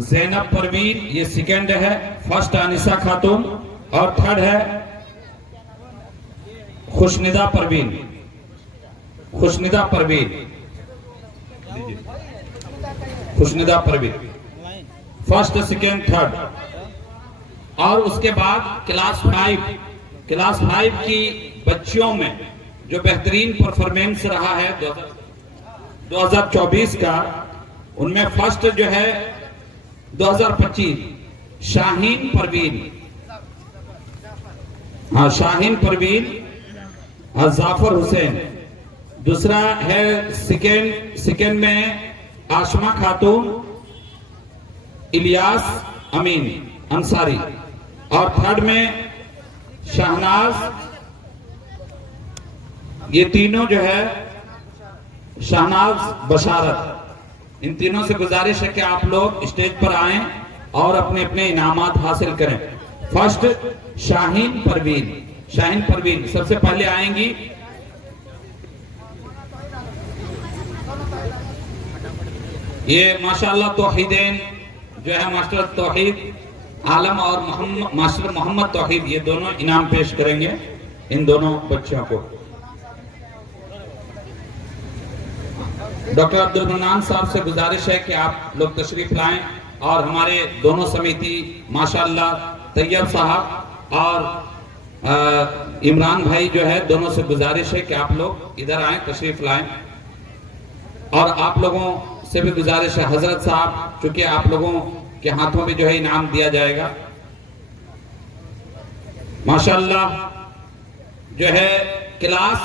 जैनब परवीन, ये सेकंड है। फर्स्ट अनिसा खातून और थर्ड है Khushnida Parveen. Khushnida Parveen, Khushnida Parveen first second third. और उसके बाद क्लास 5 की बच्चियों में जो बेहतरीन परफॉर्मेंस रहा है 2024 का, उनमें फर्स्ट जो है 2025 शाहीन परवीन। हाँ, शाहीन परवीन और जाफर हुसैन। दूसरा है सेकंड में आशमा खातून, इलियास अमीन अंसारी। और थर्ड में शहनाज। ये तीनों जो है शहनाज बशारत। इन तीनों से गुजारिश है कि आप लोग स्टेज पर आएं और अपने अपने इनामात हासिल करें। फर्स्ट शाहीन परवीन सबसे पहले आएंगी। ये माशाअल्लाह तौहीदेन जो है मास्टर तौहीद आलम और मास्टर मोहम्मद तौहीद, ये दोनों इनाम पेश करेंगे इन दोनों बच्चों को। डॉक्टर अब्दुल मन्नान साहब से गुजारिश है कि आप लोग तशरीफ लाएं। और हमारे दोनों समिति माशाअल्लाह तैयब साहब और इमरान भाई जो है, दोनों से गुजारिश है कि आप लोग इधर आएं, तशरीफ लाएं। और आप लोगों से भी गुजारिश है हजरत साहब, चूंकि आप लोगों के हाथों में जो है इनाम दिया जाएगा। माशाअल्लाह जो है क्लास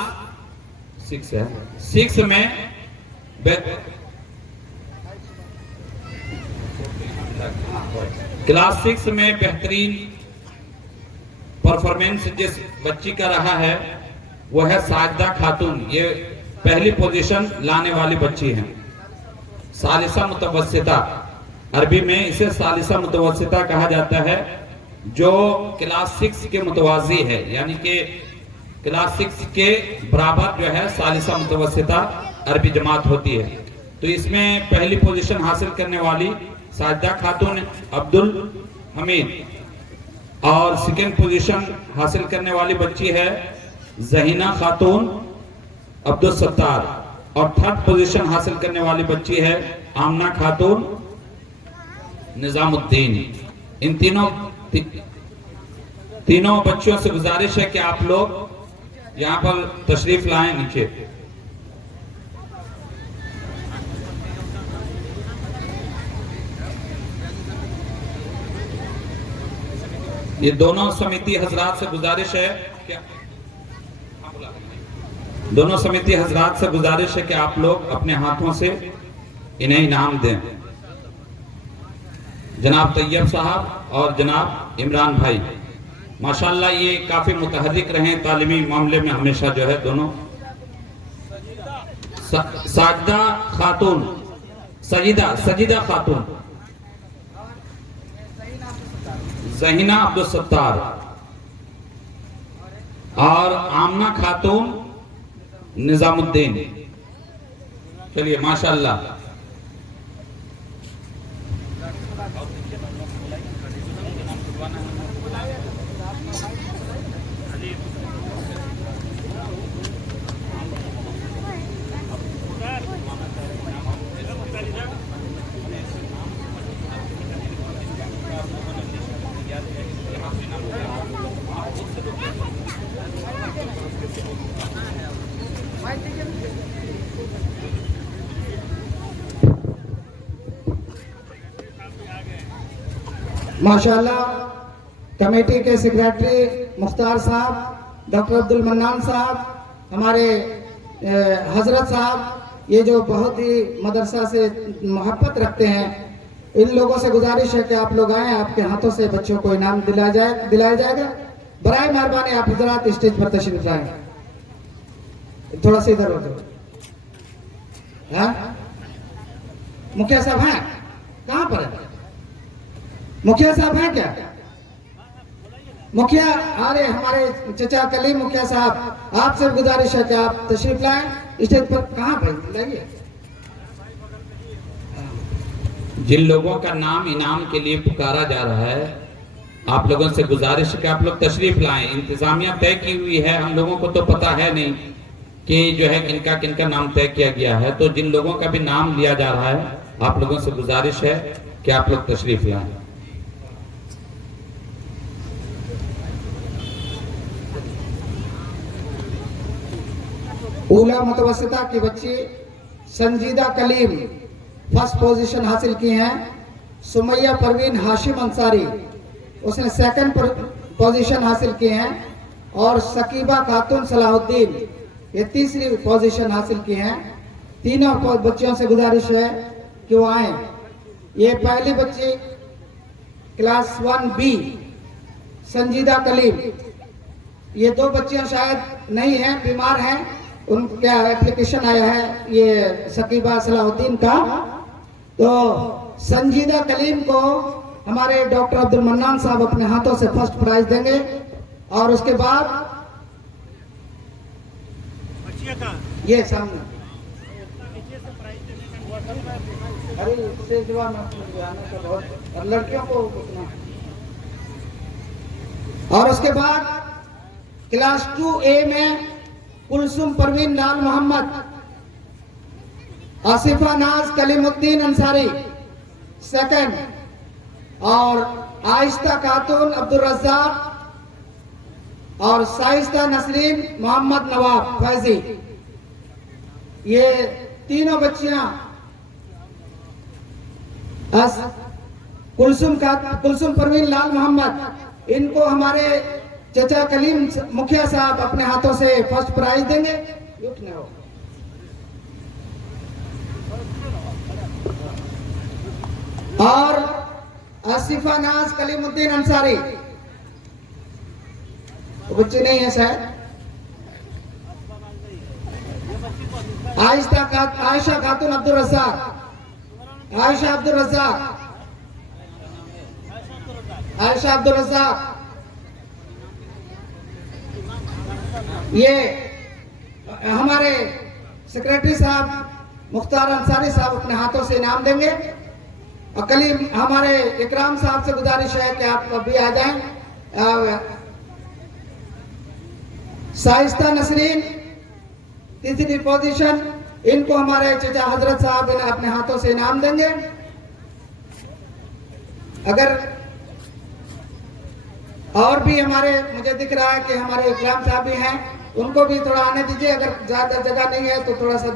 6 है, 6 में क्लास 6 में बेहतरीन परफॉर्मेंस जिस बच्ची का रहा है वो है साजिदा खातून। ये पहली पोजीशन लाने वाली बच्ची है। सालिसा मुतवस्सिता, अरबी में इसे सालिसा मुतवस्सिता कहा जाता है, जो क्लास 6 के मुतवाजी है, यानी कि क्लास 6 के बराबर जो है सालिसा मुतवस्सिता अरबी जमात होती है। तो इसमें पहली पोजीशन हासिल करने वाली साजिदा खातून अब्दुल हमीद, और सेकंड पोजीशन हासिल करने वाली बच्ची है जहीना खातून अब्दुल सत्तार, और थर्ड पोजीशन हासिल करने वाली बच्ची है आमना खातून निजामुद्दीन। इन तीनों बच्चियों से गुजारिश है कि आप लोग यहाँ पर तशरीफ लाएं नीचे। ये दोनों समिति हजरात से गुजारिश है कि आप लोग अपने हाथों से इन्हें इनाम दें। जनाब तैयब साहब और जनाब इमरान भाई माशाअल्लाह ये काफी मुतहर्रिक रहे तालीमी मामले में, हमेशा जो है दोनों। सजीदा खातून, जहीना अब्दुल सत्तार और आमना खातून निजामुद्दीन। चलिए माशाअल्लाह। माशाअल्लाह कमेटी के सेक्रेटरी मुख्तार साहब, डॉक्टर अब्दुल मन्नान साहब, हमारे हजरत साहब, ये जो बहुत ही मदरसा से मोहब्बत रखते हैं, इन लोगों से गुजारिश है कि आप लोग आए, आपके हाथों से बच्चों को इनाम दिलाया जाएगा। बराए मेहरबानी आप हजरात स्टेज पर तशरीफ लाएं। थोड़ा सा इधर हो जाओ। मुखिया साहब हैं? कहाँ पर है मुखिया साहब? हैं क्या मुखिया? अरे हमारे चचा कलीम मुखिया साहब, आपसे गुजारिश है कि आप तशरीफ लाएं स्टेज पर। कहाँ भाई लाइए? जिन लोगों का नाम इनाम के लिए पुकारा जा रहा है, आप लोगों से गुजारिश है कि आप लोग तशरीफ लाएं। इंतजामिया तय की हुई है, हम लोगों को तो पता है नहीं कि जो है किनका किनका नाम तय किया गया है। तो जिन लोगों का भी नाम लिया जा रहा है, आप लोगों से गुजारिश है कि आप लोग तशरीफ लाएं। ऊला मुतवस्सिता की बच्ची संजीदा कलीम फर्स्ट पोजीशन हासिल की हैं। सुमैया परवीन हाशिम अंसारी उसने सेकंड पोजीशन हासिल की हैं। और सकीबा खातून सलाहुद्दीन ये तीसरी पोजीशन हासिल की हैं। तीनों बच्चियों से गुजारिश है कि वो आए। ये पहली बच्ची क्लास 1B संजीदा कलीम, ये दो बच्चियां शायद नहीं हैं, बीमार हैं, उनका एप्लीकेशन आया है ये सकीबा सलाहुद्दीन का। तो संजीदा कलीम को हमारे डॉक्टर अब्दुल मन्नान साहब अपने हाथों से फर्स्ट प्राइज देंगे। और उसके बाद ये सामने अरे से जवाब और लड़कियों को पूछना। और उसके बाद क्लास 2A में कुलसुम परवीन लाल मोहम्मद, आसिफा नाज कलीमुद्दीन अंसारी सेकंड, और आयशा खातून अब्दुल रज़्ज़ाक और साइस्ता नसरीन मोहम्मद नवाब फैजी, ये तीनों बच्चियां कुलसुम परवीन लाल मोहम्मद, इनको हमारे चचा कलीम मुखिया साहब अपने हाथों से फर्स्ट प्राइज देंगे। उठने हो। और आसिफा नाज कलीमुद्दीन अंसारी बच्चे नहीं है शायद। आयशा खातून अब्दुल रज़्ज़ाक, आयशा अब्दुल रज़्ज़ाक, ये हमारे सेक्रेटरी साहब मुख्तार अंसारी साहब अपने हाथों से इनाम देंगे। और कलीम हमारे इकराम साहब से गुजारिश है कि आप अभी आ जाएं। साइस्ता नसरीन तीसरी पोजीशन, इनको हमारे चचा हजरत साहब अपने हाथों से इनाम देंगे। अगर और भी हमारे मुझे दिख रहा है कि हमारे इकराम साहब भी हैं, उनको भी थोड़ा आने दीजिए। अगर ज्यादा जगह नहीं है तो थोड़ा सा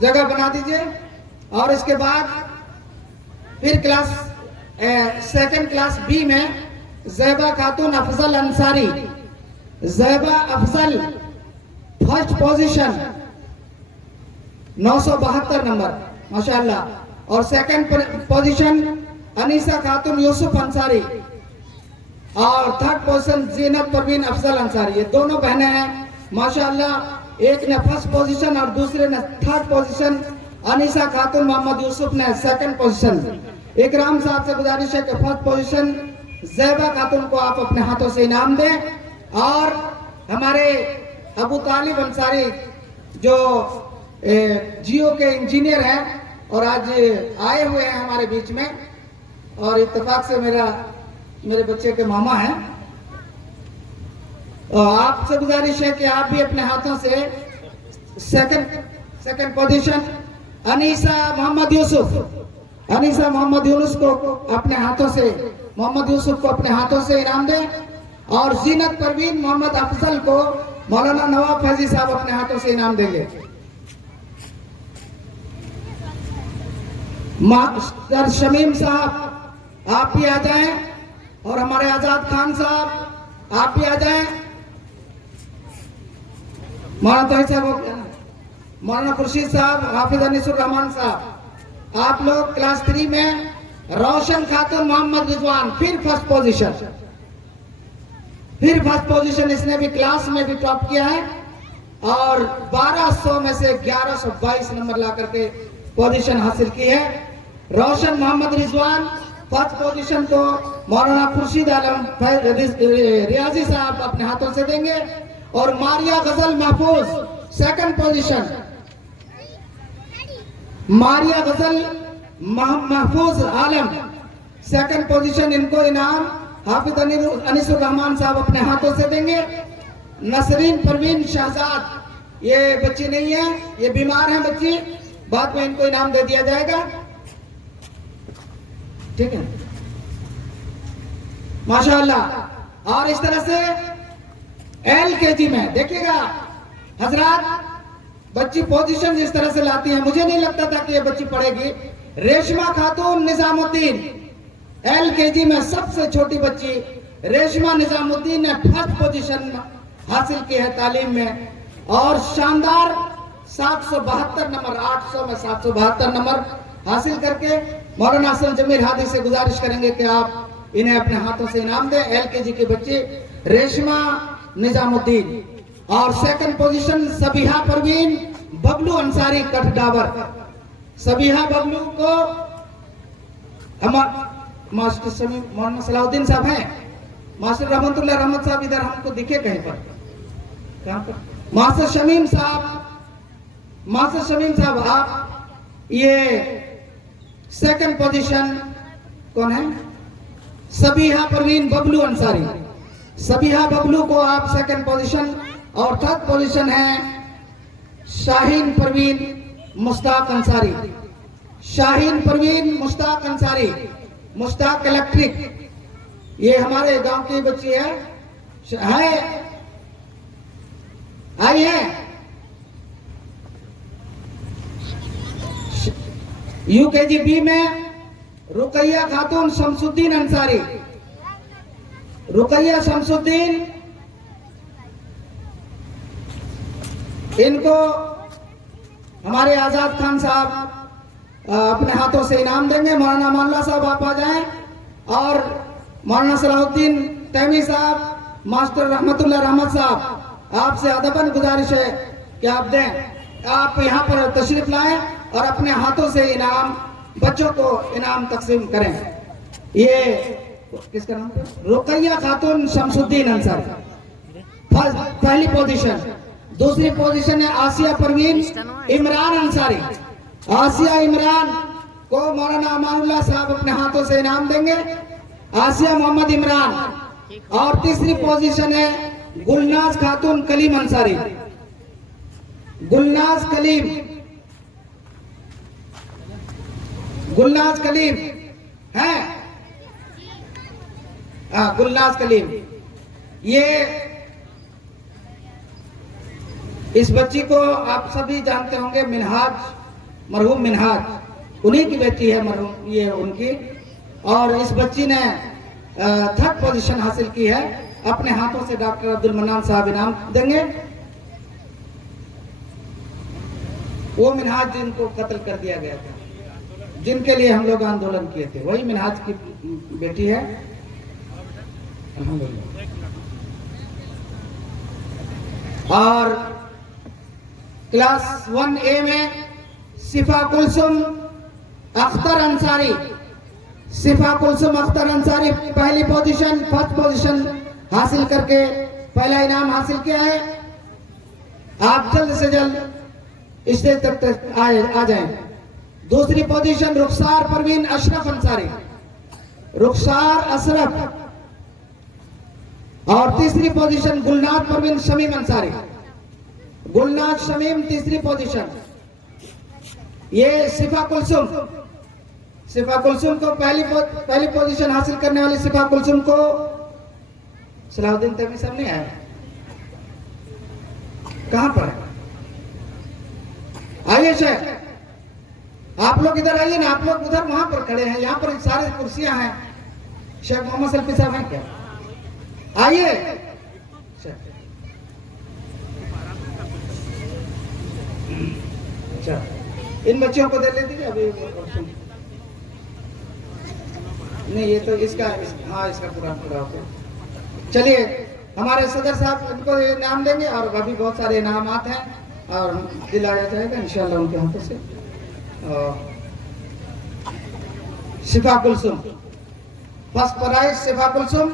जगह बना दीजिए। और इसके बाद फिर सेकंड क्लास B में Zaiba Khatoon Afzal Ansari, Zaiba Afzal first position 972 number माशाअल्लाह। और सेकंड पोजीशन अनीसा खातून यूसुफ अंसारी और थर्ड पोजीशन ज़ीनत परवीन अफजल अंसारी। ये दोनों बहनें हैं माशाअल्लाह। एक ने फर्स्ट पोजीशन और दूसरे ने थर्ड पोजीशन। अनीसा खातून मोहम्मद यूसुफ ने सेकंड पोजीशन। इकराम साहब से गुजारिश है कि फर्स्ट पोजीशन ज़ैबा खातून को आप अपने हाथों से इनाम दें। और हमारे अबू तालिब अंसारी जो जियो के इंजीनियर हैं और आज आए हुए हैं हमारे बीच में, और इत्तेफाक से मेरे बच्चे के मामा हैं। आपसे गुजारिश है कि आप भी अपने हाथों से सेकंड पोजीशन अनीसा मोहम्मद यूनुस को अपने हाथों से अपने हाथों से इनाम दें। और ज़ीनत परवीन मोहम्मद अफजल को मौलाना नवाब फैजी साहब अपने हाथों से इनाम देंगे। मास्टर शमीम साहब आप भी आ जाएं, और हमारे आजाद खान साहब आप भी आ जाएं। मौलाना खुर्शीद साहब, हाफिज अनीसुर रहमान साहब, आप लोग क्लास 3 में रोशन खातून मोहम्मद रिजवान फिर फर्स्ट पोजीशन इसने भी क्लास में भी टॉप किया है और 1200 में से 1122 नंबर ला करके पोजीशन हासिल की है। रोशन मोहम्मद रिजवान फर्स्ट पोजीशन को मौलाना खुर्शीद आलम रियाजी साहब अपने हाथों से देंगे। और मारिया गजल महफूज सेकंड पोजीशन, मारिया गजल महफूज आलम, सेकंड पोजीशन इनको इनाम हाफिज अनीसुर रहमान साहब अपने हाथों से देंगे। नसरीन परवीन शहजाद, ये बच्ची नहीं है, ये बीमार है बच्ची, बाद में इनको इनाम दे दिया जाएगा, ठीक है माशाअल्लाह। और इस तरह से LKG में देखिएगा हजरात, बच्ची पोजीशन जिस तरह से लाती है, मुझे नहीं लगता था कि ये बच्ची पढ़ेगी। रेशमा खातून निजामुद्दीन, LKG में सबसे छोटी बच्ची रेशमा निजामुद्दीन ने फर्स्ट पोजीशन हासिल की है तालीम में, और शानदार 772 नंबर, 800 में 772 नंबर हासिल करके मौलाना असल जमीर हादी से गुजारिश करेंगे कि आप इन्हें अपने हाथों से इनाम दें। LKG की बच्ची रेशमा निजामुद्दीन। और सेकंड पोजीशन सबीहा परवीन बबलू अंसारी कठडाबर। सबीहा बबलू को मास्टर शमीम मोहम्मद सलाउद्दीन साहब हैं, मास्टर रहमतुल्लाह रहमत साहब इधर हमको दिखे कहीं पर, कहां पर? मास्टर शमीम साहब आप ये सेकंड पोजीशन कौन है? सबीहा परवीन बबलू अंसारी। सबीहा बबलू को आप सेकंड पोजीशन, और थर्ड पोजीशन है शाहीन परवीन मुश्ताक अंसारी। शाहीन परवीन मुश्ताक अंसारी, मुश्ताक इलेक्ट्रिक, ये हमारे गांव की बच्ची है आई है। UKG B में रुकैया खातून शमसुद्दीन अंसारी। रुकैया शमसुद्दीन, इनको हमारे आजाद खान साहब अपने हाथों से इनाम देंगे। मौलाना मानला साहब आप आ जाएं, और मौलाना सलाहुद्दीन तैमी साहब, मास्टर रहमतुल्लाह रहमत साहब, आपसे अदबन गुजारिश है कि आप दें, आप यहाँ पर तशरीफ लाएं और अपने हाथों से इनाम बच्चों को इनाम तकसीम करें। ये किसका नाम? रुकैया खातून शमसुद्दीन अंसारी पहली पोजीशन। दूसरी पोजीशन है आसिया परवीन इमरान अंसारी। आसिया इमरान को मौलाना अमानुल्लाह साहब अपने हाथों से इनाम देंगे, आसिया मोहम्मद इमरान। और तीसरी पोजीशन है गुलनाज खातून कलीम अंसारी। गुलनाज कलीम है, गुलनाज कलीम। ये इस बच्ची को आप सभी जानते होंगे, मरहूम मिनहाज उन्हीं की बेटी है, मरहूम ये उनकी। और इस बच्ची ने थर्ड पोजीशन हासिल की है। अपने हाथों से डॉक्टर अब्दुल मन्नान साहब इनाम देंगे। वो मिनहाज जिनको कत्ल कर दिया गया था, जिनके लिए हम लोग आंदोलन किए थे, वही मिनहाज की बेटी है। और क्लास 1A में सिफा कुलसुम अख्तर अंसारी। सिफा कुलसुम अख्तर अंसारी पहली पोजीशन, फर्स्ट पोजीशन हासिल करके पहला इनाम हासिल किया है। आप जल्द से जल्द स्टेज तक आ जाएं। दूसरी पोजीशन रुखसार परवीन अशरफ अंसारी, रुखसार अशरफ। और तीसरी पोजीशन गुलनाज परवीन शमीम अंसारी, गुलनाज शमीम तीसरी पोजीशन। ये सिफा कुलसुम को पहली पोजीशन हासिल करने वाली सिफा कुलसुम को सलाहुद्दीन तैमी साहब नहीं आया, कहां पर है? आइए शेख, आप लोग इधर आइए ना, आप लोग उधर वहां पर खड़े हैं, यहाँ पर सारे कुर्सियां हैं। शेख मोहम्मद सल्फी साहब हैं क्या? आइए। अच्छा, इन बच्चियों को दे ले दीजिए अभी। नहीं, ये तो इसका पूरा हो गया। चलिए, हमारे सदर साहब इनको इनाम देंगे, और अभी बहुत सारे इनामात हैं और दिलाया जाएगा इंशाल्लाह उनके हाथों से। शिफा कुलसुम फर्स्ट प्राइज शिफा कुलसुम,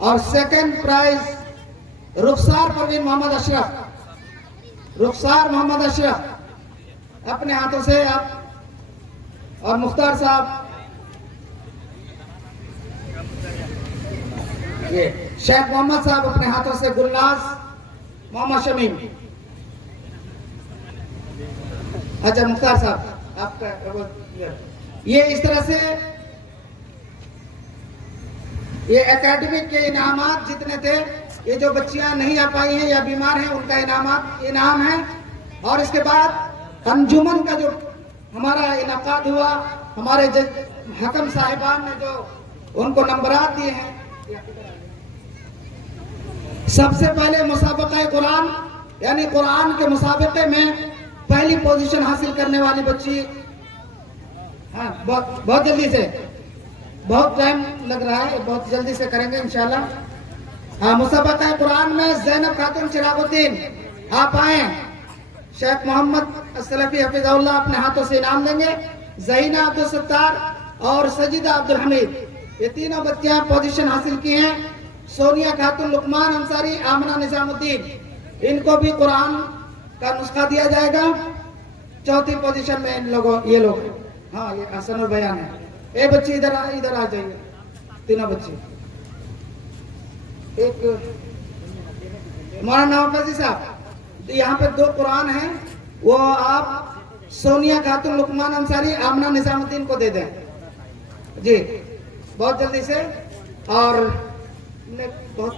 और सेकंड प्राइज रुखसार परवीन मोहम्मद अशरफ। रुखसार मोहम्मद अशरफ अपने हाथों से आप और मुख्तार साहब, ये शेख मोहम्मद साहब अपने हाथों से गुलनाज मोहम्मद शमीम। अच्छा मुख्तार साहब आपका, ये इस तरह से ये एकेडमिक के इनामात जितने थे, ये जो बच्चियां नहीं आ पाई हैं या बीमार हैं उनका इनाम है। और इसके बाद अंजुमन का जो हमारा इनाकाद हुआ, हमारे हकम साहिबान ने जो उनको नंबरात दिए हैं। सबसे पहले मुसाबका कुरान यानी कुरान के मुसाबके में पहली पोजीशन हासिल करने वाली बच्ची, हाँ बहुत जल्दी से, बहुत टाइम लग रहा है, बहुत जल्दी से करेंगे इंशाल्लाह। हाँ, मुसाबका कुरान में ज़ैनब खातून चिरागुद्दीन आप आए। शेख मोहम्मद असलफी हफिज़हुल्लाह अपने हाथों से इनाम देंगे। ज़हीना अब्दुल सत्तार और सजीदा अब्दुल हमीद, ये तीनों बच्चियां पोजीशन हासिल की हैं। सोनिया खातून, लुकमान अंसारी, आमना निजामुद्दीन, इनको भी कुरान का नुस्खा दिया जाएगा। चौथी पोजीशन में इन लोगों, ये लोग, हाँ ये हसन और बयान है। ए बच्ची इधर आ जाइए, तीनों बच्चे। एक मौलाना फैजी साहब, यहाँ पे 2 कुरान हैं, वो आप सोनिया खातून, लुकमान अंसारी, आमना निजामुद्दीन को दे दें जी, बहुत जल्दी से। और बहुत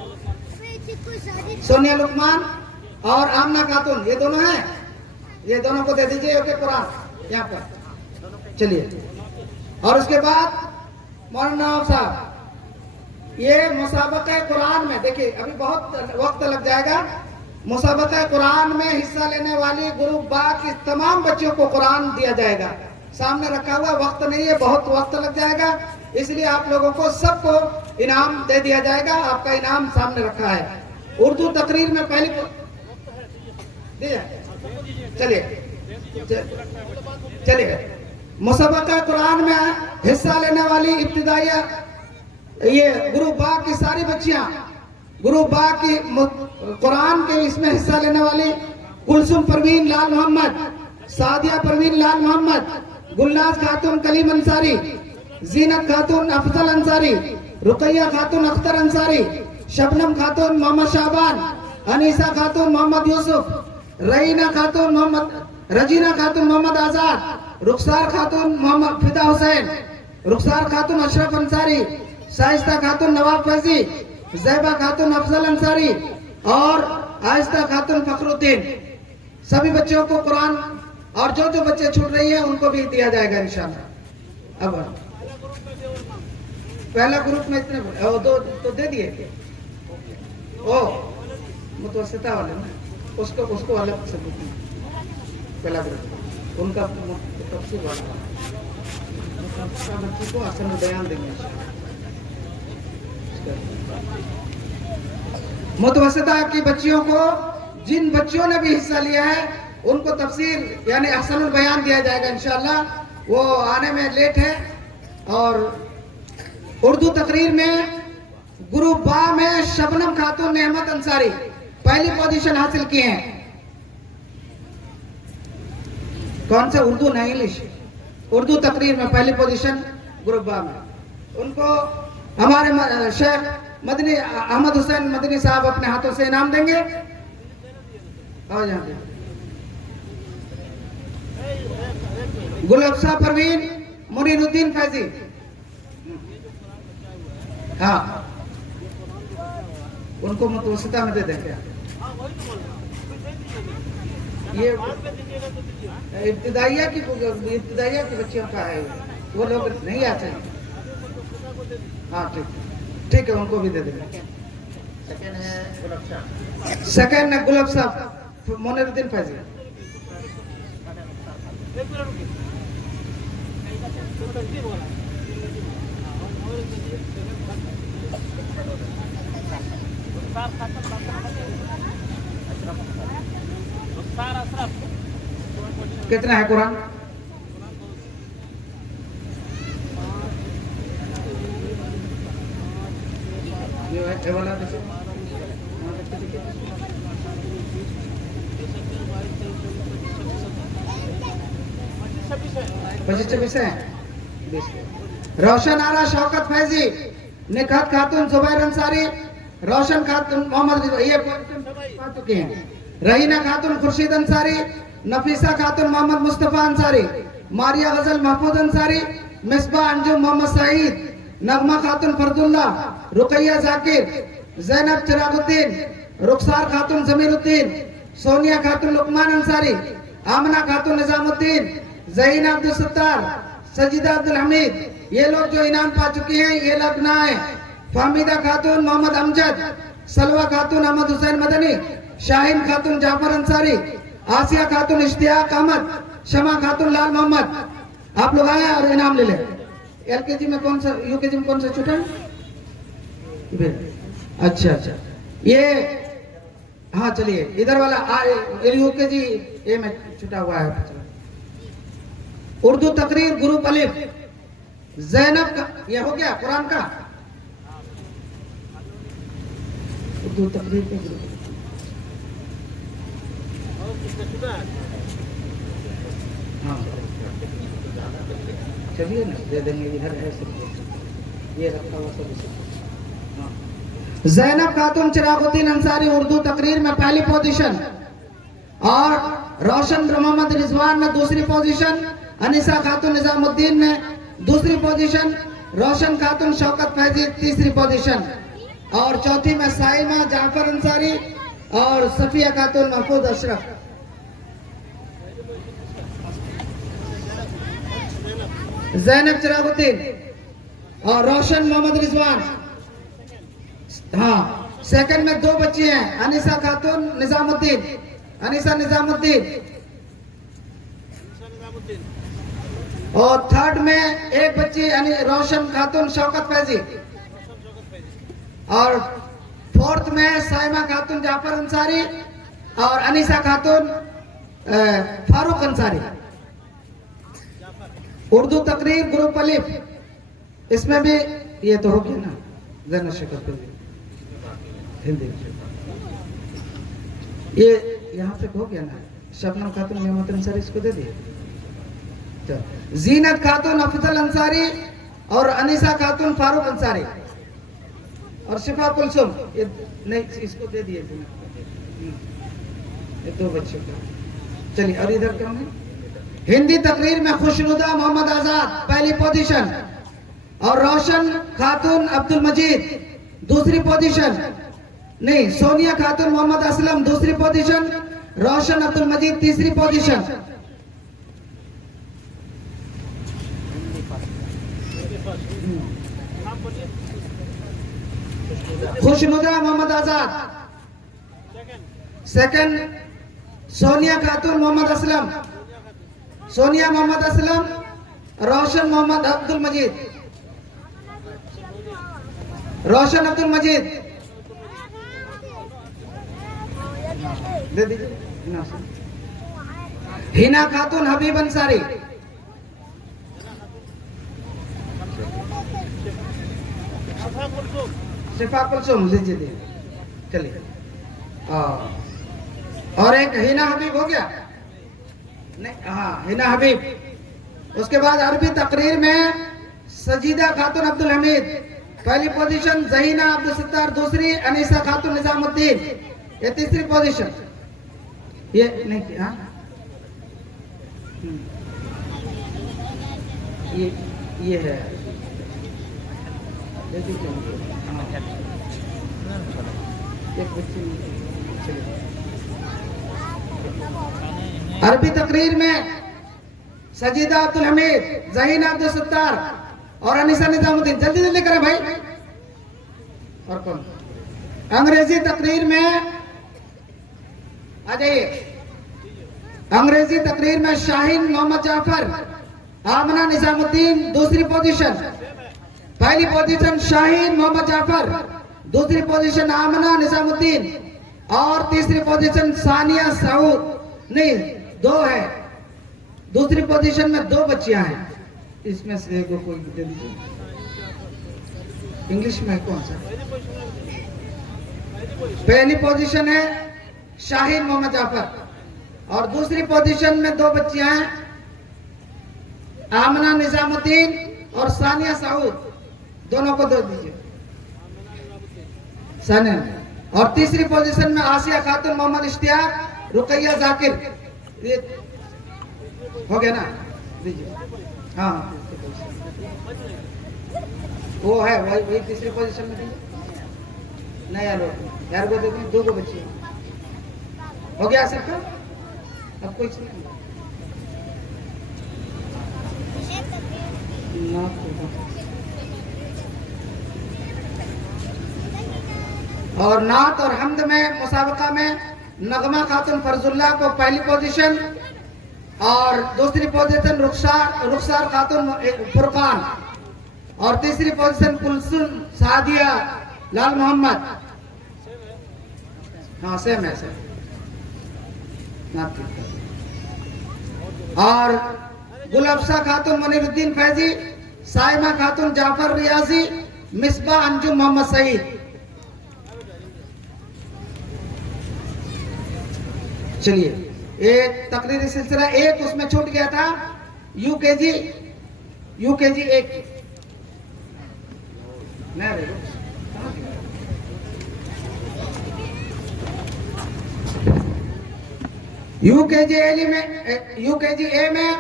सोनिया, लुकमान और आमना खातून, ये दोनों हैं, ये दोनों को दे दीजिए एक कुरान यहाँ पर। चलिए, और उसके बाद मौलाना साहब, ये मुसाबका कुरान में देखिए अभी बहुत वक्त लग जाएगा। मुसाबका कुरान में हिस्सा लेने वाली ग्रुप बा की तमाम बच्चियों को कुरान दिया जाएगा। सामने रखा हुआ वक्त नहीं है, बहुत वक्त लग जाएगा, इसलिए आप लोगों को सबको इनाम दे दिया जाएगा। आपका इनाम सामने रखा है। उर्दू तकरीर में पहली चलिए मुसाबका कुरान में हिस्सा लेने वाली इब्तिदाइया, ये ग्रुप बा की सारी बच्चियां, ग्रुप बा की कुरान के इसमें हिस्सा लेने वाली कुलसुम परवीन लाल मोहम्मद, सादिया परवीन लाल मोहम्मद, गुलनाज खातून कलीम अंसारी, जीनत खातून अफजल अंसारी, रुकैया खातून अख्तर अंसारी, शबनम खातून मोहम्मद शाबान, अनीसा खातून मोहम्मद यूसुफ, रहीना खातून मोहम्मद, रजीना खातून मोहम्मद आजाद, रुखसार खातून मोहम्मद फिदा हुसैन, रुखसार खातून अशरफ अंसारी, शाइस्ता खातून नवाब फैजी, जैबा खातून अफजल अंसारी और आयस्ता खातून फखरुद्दीन। सभी बच्चों को कुरान, और जो जो बच्चे छूट रही है उनको भी दिया जाएगा इंशाल्लाह। अब पहला ग्रुप में इतने दो तो दे दिए, ओ मुतवस्सिता वाले ना, उसको अलग से पहला ग्रुप उनका तफसील वाला बच्ची को असल में बयान देंगे। मुतवस्सिता की बच्चियों को, जिन बच्चियों ने भी हिस्सा लिया है उनको तफसीर यानी अहसनुल बयान दिया जाएगा इंशाल्लाह। वो आने में लेट है। और उर्दू तकरीर में ग्रुप बा में शबनम खातून नेहमत अंसारी पहली पोजीशन हासिल की हैं। कौन सा? उर्दू नहीं इंग्लिश, उर्दू तकरीर में पहली पोजीशन ग्रुप बा में। उनको हमारे शेख मदनी अहमद हुसैन मदनी साहब अपने हाथों से इनाम देंगे। और यहाँ पे गुलअफसा परवीन, मुनीरुद्दीन फैजी, हाँ उनको मुतवस्सिता में दे देंगे। ये इब्तिदाइया की बच्चियों का है, वो लोग नहीं आते हैं। हाँ ठीक है, उनको भी दे देंगे। सेकंड है गुलअफसा मुनीरुद्दीन फैजी। कितना है कुरान? ये वाला पच्चीस 26 है। रोशन आरा शौकत फैजी, निखात खातून जुबैर अंसारी, रोशन खातून मोहम्मद, ये पा चुके हैं। रहीना खातून खुर्शीद अंसारी, नफीसा खातून मोहम्मद मुस्तफ़ा अंसारी, मारिया गजल महफूज अंसारी, मिसबा अंजुम मोहम्मद सईद, नगमा खातून फरदुल्ला, रुकैया जाकिर, जैनब चिरागुद्दीन, रुखसार खातून जमीरुद्दीन, सोनिया खातून लुकमान अंसारी, आमना खातून निजामुद्दीन, जहीना अब्दुल सत्तार, सजीदा अब्दुल हमीद, ये लोग जो इनाम पा चुकी हैं ये लगना है। फाहमीदा खातून मोहम्मद अमजद, सलवा खातून अहमद हुसैन मदनी, शाहीन खातून जाफर अंसारी, आसिया खातून इश्तियाक अहमद, शमा खातून लाल मोहम्मद। आप लोग आए और इनाम ले लें। एलकेजी में कौन सा, यूकेजी में कौन सा छूटा है? अच्छा अच्छा, ये हाँ चलिए इधर वाला यूकेजी ए में छूटा हुआ है। उर्दू तकरीर ग्रुप अलिफ, जैनब का ये हो गया कुरान का। उर्दू तकरीर के ग्रुप हाँ चलिए ना दे देंगे, इधर है सब ये रखा हुआ सब। जैनब खातून चिरागुद्दीन अंसारी उर्दू तकरीर में पहली पोजीशन, और रोशन मोहम्मद रिजवान ने दूसरी पोजीशन, अनीसा खातून निजामुद्दीन ने दूसरी पोजीशन, रोशन खातून शौकत फैजी तीसरी पोजीशन, और चौथी में साइमा जाफर अंसारी और सफिया खातून महफूज अशरफ। जैनब चिरागुद्दीन और रोशन मोहम्मद रिजवान। हाँ सेकंड में दो बच्ची हैं, अनीसा खातून निजामुद्दीन, अनीसा निजामुद्दीन, और थर्ड में एक बच्ची रोशन खातून शौकत फैजी, और फोर्थ में साइमा खातून जाफर अंसारी और अनीसा खातून फारूक अंसारी। उर्दू तकरीर ग्रुप अलिफ, इसमें भी ये तो हो गया ना, जन शक्ल पे हिंदी ये यहाँ पे हो गया ना। शबनम खातून नेमत अंसारी इसको दे दिए। जीनत खातून अफजल अंसारी और अनीसा खातून फारूक अंसारी, और शिफा कुलसुम ये नहीं, इसको दे दिए ये दो बच्चों को। चलिए और इधर क्या है? हिंदी तकरीर में खुशनुदा मोहम्मद आजाद पहली पोजीशन, और रोशन खातून अब्दुल मजीद दूसरी पोजीशन, नहीं सोनिया खातून मोहम्मद असलम दूसरी पोजीशन, रोशन अब्दुल मजीद तीसरी पोजीशन। खुशनुदा मोहम्मद आजाद सेकंड, सोनिया खातून मोहम्मद असलम, सोनिया मोहम्मद असलम, रोशन मोहम्मद अब्दुल मजीद, रोशन अब्दुल मजीद दे दीजिए। हिना खातून हबीब अंसारी, शिफा कुलसुम लीजिए दे। चलिए और एक हिना हबीब हो गया नहीं, हाँ हिना हबीब। उसके बाद अरबी तकरीर में सजीदा खातून अब्दुल हमीद पहली पोजीशन, जहीना अब्दुल सत्तार दूसरी, अनीसा खातून निजामुद्दीन ये तीसरी पोजीशन। ये नहीं किया ये है अरबी तकरीर में सजीदा अब्दुल हमीद, जहीना अब्दुल सत्तार और अनीसा निजामुद्दीन। जल्दी जल्दी करें भाई। और कौन? अंग्रेजी तकरीर में आ जाइए। अंग्रेजी तकरीर में शाहीन मोहम्मद जाफर, आमना निजामुद्दीन दूसरी पोजीशन, पहली पोजीशन शाहीन मोहम्मद जाफर, दूसरी पोजीशन आमना निजामुद्दीन, और तीसरी पोजीशन सानिया सऊद। नहीं दो है, दूसरी पोजीशन में दो बच्चियां हैं, इसमें से एक को कोई दे दीजिए। इंग्लिश में कौन सा? पहली पोजीशन है शाहीन मोहम्मद जाफर, और दूसरी पोजीशन में दो बच्चियां हैं, आमना निजामुद्दीन और सानिया साउद, दोनों को दे दीजिए। सानिया। और तीसरी पोजीशन में आसिया खातून, मोहम्मद इश्तियाक, रुकैया जाकिर। ये हो गया ना, दीजिए। हाँ वो है, वही तीसरी पोजीशन में दीजिए। नहीं यार को दे दें, 2 को बच्ची हो गया सबका। अब कोई और नात और हमद में मुसाबका में नगमा खातून फरजुल्ला को पहली पोजीशन और दूसरी पोजीशन रुखसार खातून फुरकान और तीसरी पोजीशन कुलसुम सादिया लाल मोहम्मद। हाँ सेम है सर। और गुलअफ्सा खातून मुनीरुद्दीन फैजी, साइमा खातून जाफर रियाजी, मिसबा अंजुम मोहम्मद सईद। चलिए एक तकरीरी सिलसिला, एक उसमें छूट गया था, यूकेजी 1 यूकेजी ए में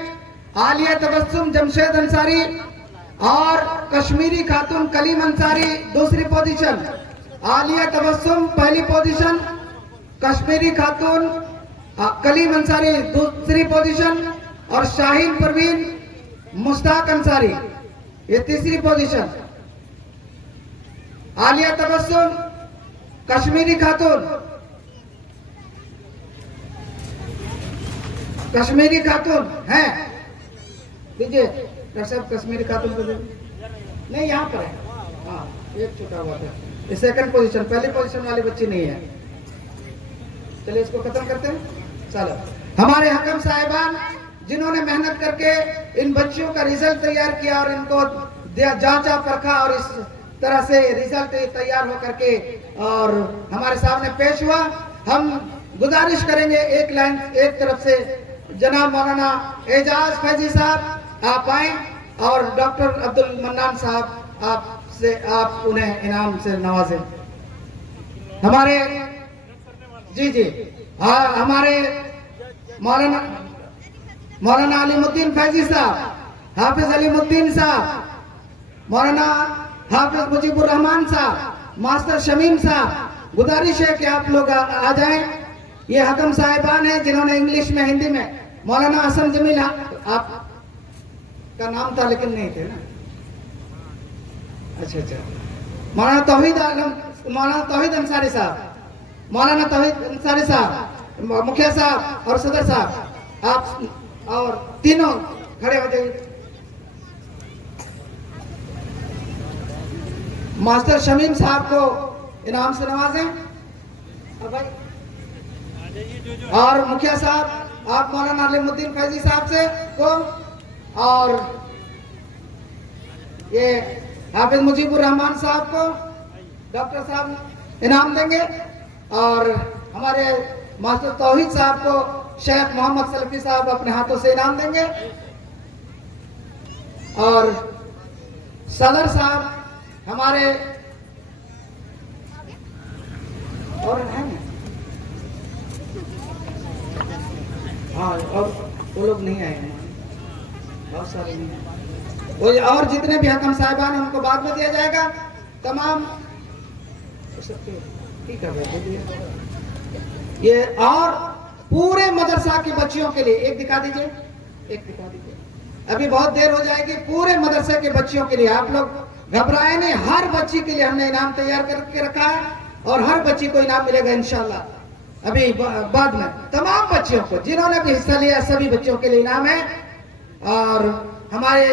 आलिया तबस्सुम जमशेद अंसारी और कश्मीरी खातून कलीम अंसारी दूसरी पोजीशन, आलिया तबस्सुम पहली पोजीशन, कश्मीरी खातून कलीम अंसारी दूसरी पोजीशन और शाहीन परवीन मुश्ताक अंसारी ये तीसरी पोजीशन। आलिया तबस्सुम कश्मीरी खातून है, दीजिए डॉक्टर साहब कश्मीरी खातून को दीजिए। नहीं यहाँ पर है, हाँ एक छूटा हुआ था, ये सेकंड पोजीशन, पहली पोजीशन वाली बच्ची नहीं है। चलिए इसको खत्म करते हैं। चलो हमारे हकम साहिबान जिन्होंने मेहनत करके इन बच्चियों का रिजल्ट तैयार किया और इनको जांचा परखा और इस तरह से रिजल्ट तैयार हो करके और हमारे सामने पेश हुआ, हम गुजारिश करेंगे एक तरफ से जनाब मौलाना एजाज फैजी साहब आप आए और डॉक्टर अब्दुल मन्नान साहब आप उन्हें इनाम से नवाजें। हमारे जी हाँ हमारे मौलाना अलीमुद्दीन फैजी साहब, हाफिज अलीमुद्दीन साहब, मौलाना हाफिज मुजीबुर रहमान साहब, मास्टर शमीम साहब, गुजारिश है कि आप लोग आ जाएं। ये हकम साहिबान हैं जिन्होंने इंग्लिश में हिंदी में, मौलाना हसन जमील आप का नाम था लेकिन नहीं थे ना, अच्छा मौलाना तौहीद अंसारी साहब, मौलाना तौहीद अंसारी साहब, मुखिया साहब और सदर साहब, आप और तीनों खड़े हो जाइए। मास्टर शमीम साहब को इनाम से नवाजें और मुखिया साहब आप मौलाना अलीमुद्दीन फैजी साहब से को और ये हाफिज मुजीबुर रहमान साहब को डॉक्टर साहब इनाम देंगे और हमारे मास्टर तौहीद साहब को शेख मोहम्मद सलफी साहब अपने हाथों से इनाम देंगे और सदर साहब हमारे और हैं हाँ और वो लोग नहीं आए हैं, बहुत सारे नहीं आए, और जितने भी हकम साहिबान हैं उनको बाद में दिया जाएगा तमाम, ठीक है। ये और पूरे मदरसा की बच्चियों के लिए एक दिखा दीजिए, अभी बहुत देर हो जाएगी। पूरे मदरसे के बच्चियों के लिए आप लोग घबराए नहीं, हर बच्ची के लिए हमने इनाम तैयार करके रखा है और हर बच्ची को इनाम मिलेगा इंशाल्लाह। अभी बाद में तमाम बच्चियों को जिन्होंने भी हिस्सा लिया सभी बच्चों के लिए इनाम है। और हमारे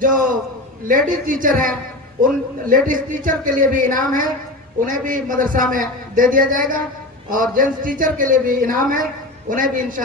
जो लेडीज टीचर हैं उन लेडीज टीचर के लिए भी इनाम है, उन्हें भी मदरसा में दे दिया जाएगा और जेंट्स टीचर के लिए भी इनाम है, उन्हें भी इंशाल्लाह